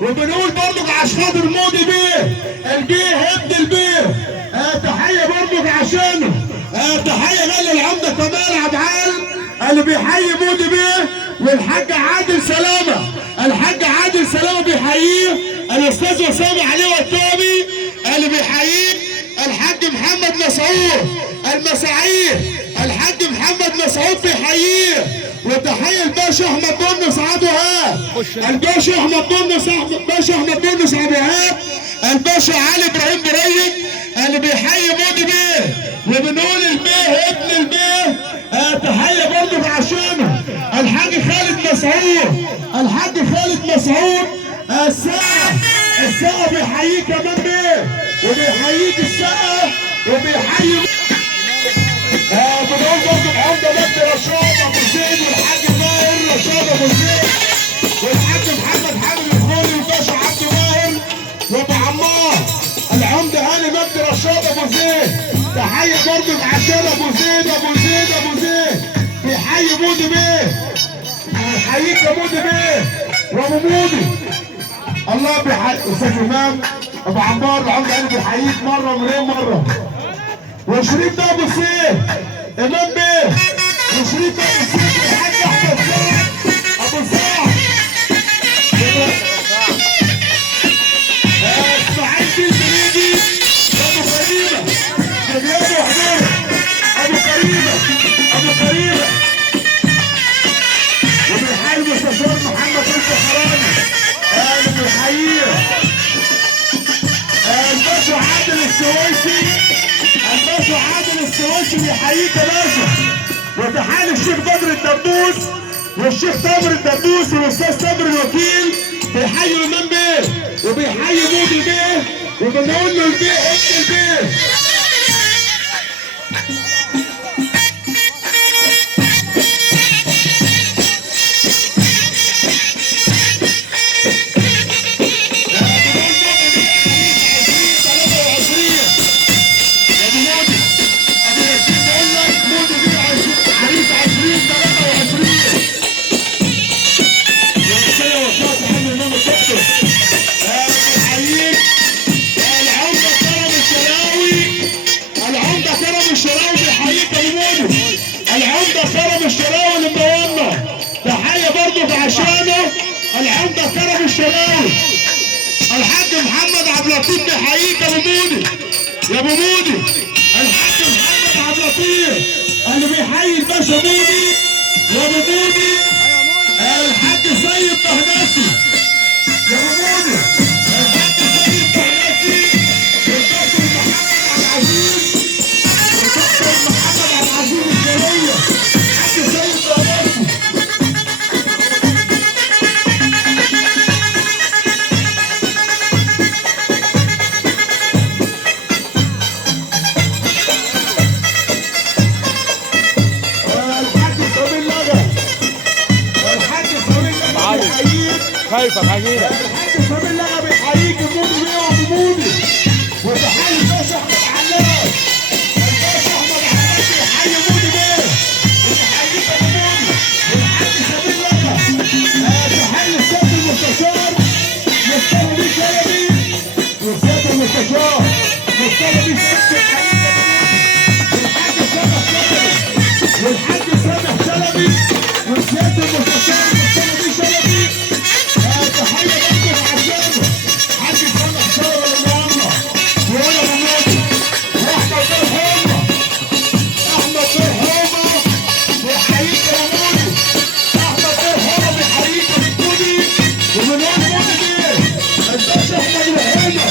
وبنقول برضك عشان خاطر مودي بيه البيه ابن البيه. تحيه برضك عشانه. تحيه للعمده كمال عبعال اللي بيحيي مودي بيه، والحاج عادل سلامه. الحاج عادل سلامه بيحييه. الاستاذ اسامه علي والتوبي اللي بيحييه. الحاج محمد مسعود المساعير، الحاج محمد مسعود بيحييه. وتحيه الباشا احمد بنس عبد الوهاب، الباشا احمد بنس عبد الوهاب، الباشا علي ابراهيم بريد اللي بيحيي مودي بيه. وبنقول البيه ابن البيه. تحيه برضه عشانه الحاج خالد مسعود، الحاج خالد مسعود. السقا بيحييه كمان بيه، وبيحييك السقا وبيحيي. بنقول برضه العمده مجدي رشاد ابو زيد، والحاج ماهر رشاد ابو زيد، والحاج محمد حامد الخولي، والباشا عبد ماهر، وابو عمار العمده هاني مجدي رشاد ابو زيد. تحيه برضه عشان ابو زيد بيحيي مودي بيه. بيحييك يا مودي بيه وابو مودي. الله بيحيي استاذ امام ابو عمار العمده هاني بيحييك مره ومليون مره. وشريف ده ابو سيف امام بيه، وشريف ده ابو سيف الحاج احمد سعد ابو سعد. اسماعيل بيه زريدي ابو كريمه، جميل وحضور ابو كريمه. وبيحيي المستشار محمد الفخراني اللي بيحييه. الباشا عادل السويسي بيحييك يا باشا. وتحية الشيخ بدر الدبوس والشيخ تامر الدبوس والاستاذ تامر الوكيل. بيحيوا امام بيه وبيحيي مودي بيه، وبنقول له البيه ابن البيه. الشراوي اللي منورنا. تحيه برضه عشانه العمده كرم الشراوي. الحاج محمد عبد اللطيف بيحييك يا ابو مودي، يا ابو مودي. الحاج محمد عبد اللطيف اللي بيحيي الباشا مودي يا ابو مودي. الحاج سيد بهناسي يا ابو مودي. الحاج سيد بهناسي والدكتور محمد عبد العزيز، والدكتور محمد عبد العزيز الشريه. خايفك حقيقة. الحاج سمير لغا بيحييك مودي بيه وابو مودي. وتحيي الباشا احمد علاء، الباشا احمد علاء بيحيي مودي بيه وبيحييك ابو مودي. والحاج سمير لغا تحيي السيد المستشار مصطفى بيه شلبي، والسيد المستشار مصطفى بيه شلبي بيحييك ابو مودي. والحاج سامح شلبي والسيد المستشار مصطفى بيه شلبي. تحية برضه عشانه حاج سامح شلبي اللي معانا، وأنا أبو مودي وأحمد بيه حومة بيحييك يا أبو مودي. أحمد بيه حومة بيحييك يا أبو مودي. وبنقول مودي بيه الباشا أحمد الحومة.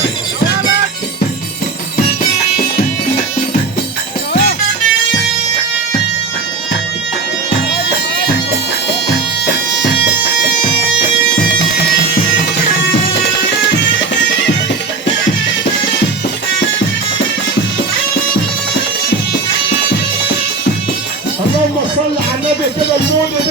اللهم صل على النبي كده المولد.